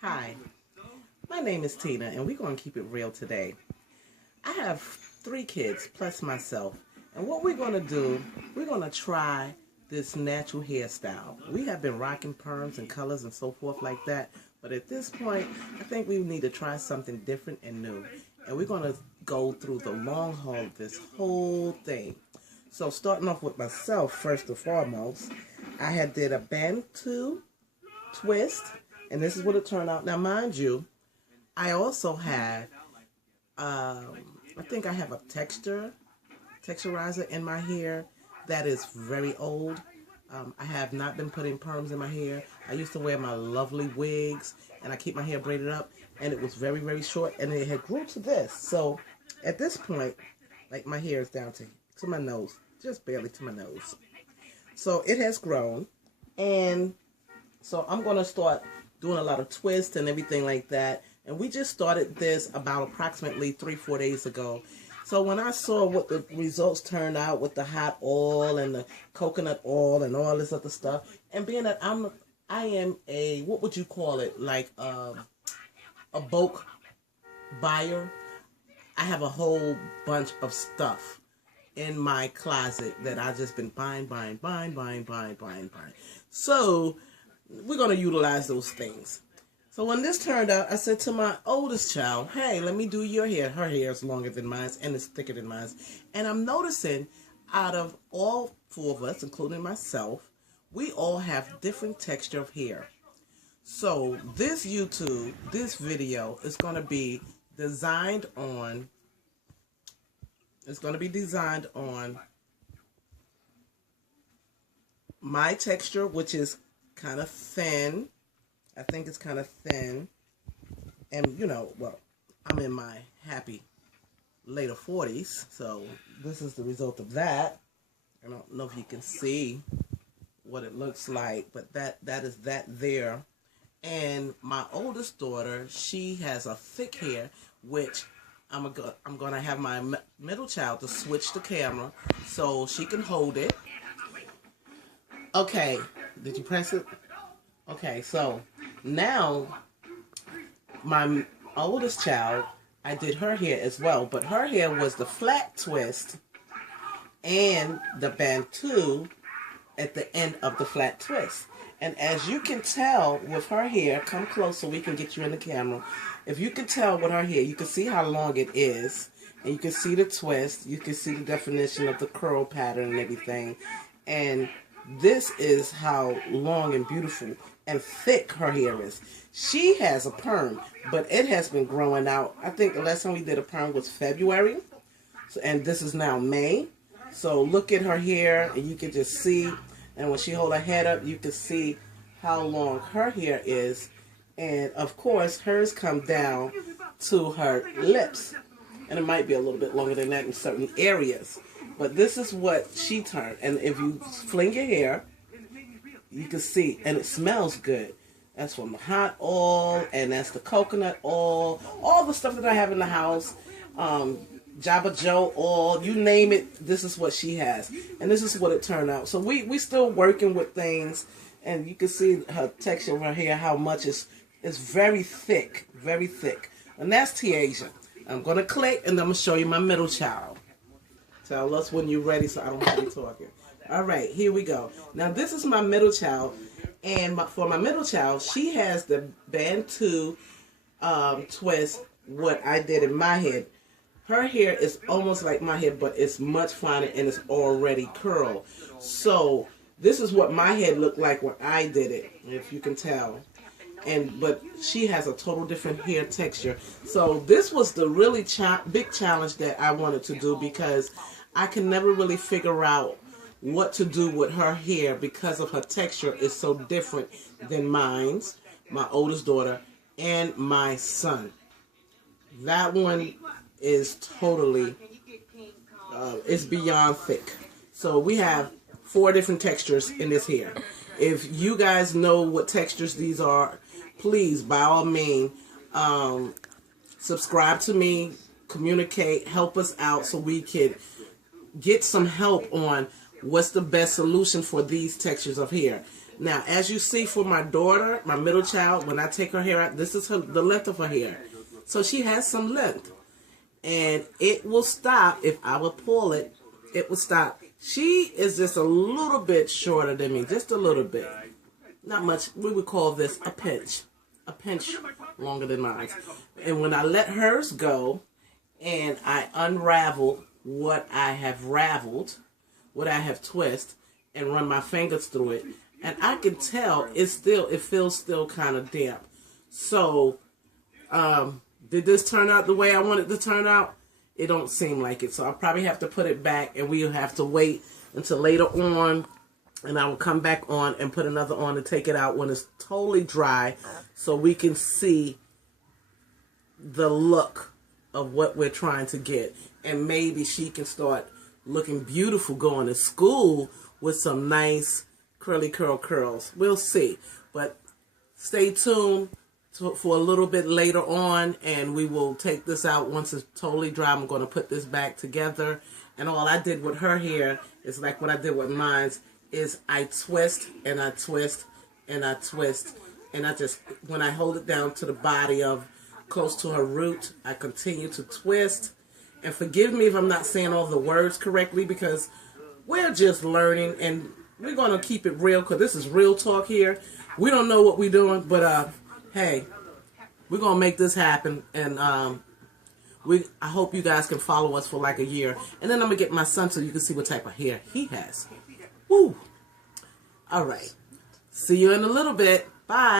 Hi, my name is Tina, and we're going to keep it real today. I have 3 kids plus myself, and what we're going to do, we're going to try this natural hairstyle. We have been rocking perms and colors and so forth like that, but at this point, I think we need to try something different and new. And we're going to go through the long haul of this whole thing. So starting off with myself, first and foremost, I had did a Bantu twist, and this is what it turned out. Now, mind you, I also have, I think I have a texturizer in my hair that is very old. I have not been putting perms in my hair. I used to wear my lovely wigs, and I keep my hair braided up, and it was very, very short, and it had grew to this. So at this point, like my hair is down to my nose, just barely to my nose. So it has grown, and so I'm going to start doing a lot of twists and everything like that. And we just started this about approximately 3-4 days ago. So when I saw what the results turned out with the hot oil and the coconut oil and all this other stuff, and being that I am a, what would you call it, like a bulk buyer, I have a whole bunch of stuff in my closet that I just been buying. So we're going to utilize those things. So when this turned out, I said to my oldest child, hey, let me do your hair. Her hair is longer than mine and it's thicker than mine. And I'm noticing out of all 4 of us, including myself, we all have different texture of hair. So this video is going to be designed on, my texture, which is kind of thin. I think it's kind of thin. And, well, I'm in my happy later 40s. So this is the result of that. I don't know if you can see what it looks like, but that is that there. And my oldest daughter, she has a thick hair, which I'm going to have my middle child to switch the camera so she can hold it. Okay, did you press it? Okay, so now my oldest child, I did her hair as well, but her hair was the flat twist and the Bantu at the end of the flat twist. And as you can tell with her hair, come close so we can get you in the camera. If you can tell with her hair, you can see how long it is, and you can see the twist, you can see the definition of the curl pattern and everything. And this is how long and beautiful and thick her hair is. She has a perm, but it has been growing out. I think the last time we did a perm was February. So, and this is now May. So look at her hair and you can just see. And when she hold her head up, you can see how long her hair is. And of course, hers come down to her lips. And it might be a little bit longer than that in certain areas. But this is what she turned. And if you fling your hair, you can see. And it smells good. That's from the hot oil. And that's the coconut oil. All the stuff that I have in the house. Jabba Joe oil. You name it. This is what she has. And this is what it turned out. So we still working with things. And you can see her texture of her hair. How much it's very thick. Very thick. And that's Tiasia. I'm going to click. And I'm going to show you my middle child. Tell us when you're ready so I don't have you talking. All right, here we go. Now, this is my middle child. And for my middle child, she has the Bantu twist, what I did in my head. Her hair is almost like my hair, but it's much finer and it's already curled. So, this is what my head looked like when I did it, if you can tell. But she has a total different hair texture. So, this was the really big challenge that I wanted to do because I can never really figure out what to do with her hair because of her texture is so different than mine's, my oldest daughter, and my son. That one is totally, it's beyond thick. So we have 4 different textures in this hair. If you guys know what textures these are, please, by all means, subscribe to me, communicate, help us out so we can get some help on what's the best solution for these textures of hair. Now, as you see for my daughter, my middle child, when I take her hair out, this is the length of her hair. So she has some length. And it will stop, if I would pull it, it will stop. She is just a little bit shorter than me, just a little bit. Not much. We would call this a pinch longer than mine. And when I let hers go and I unravel what I have raveled, what I have twisted, and run my fingers through it, and I can tell it feels still kind of damp. So, did this turn out the way I wanted it to turn out? It don't seem like it. So I'll probably have to put it back, and we'll have to wait until later on, and I will come back on and put another on to take it out when it's totally dry, so we can see the look of what we're trying to get. And maybe she can start looking beautiful going to school with some nice curly curls. We'll see. But stay tuned for a little bit later on, and we will take this out once it's totally dry. I'm going to put this back together. And all I did with her hair is like what I did with mine, is I twist and I twist and I twist. And I just, when I hold it down to the body of close to her root, I continue to twist. And forgive me if I'm not saying all the words correctly, because we're just learning, and we're going to keep it real, because this is real talk here. We don't know what we're doing, but hey, we're going to make this happen. And I hope you guys can follow us for like a year. And then I'm going to get my son so you can see what type of hair he has. Woo! All right. See you in a little bit. Bye.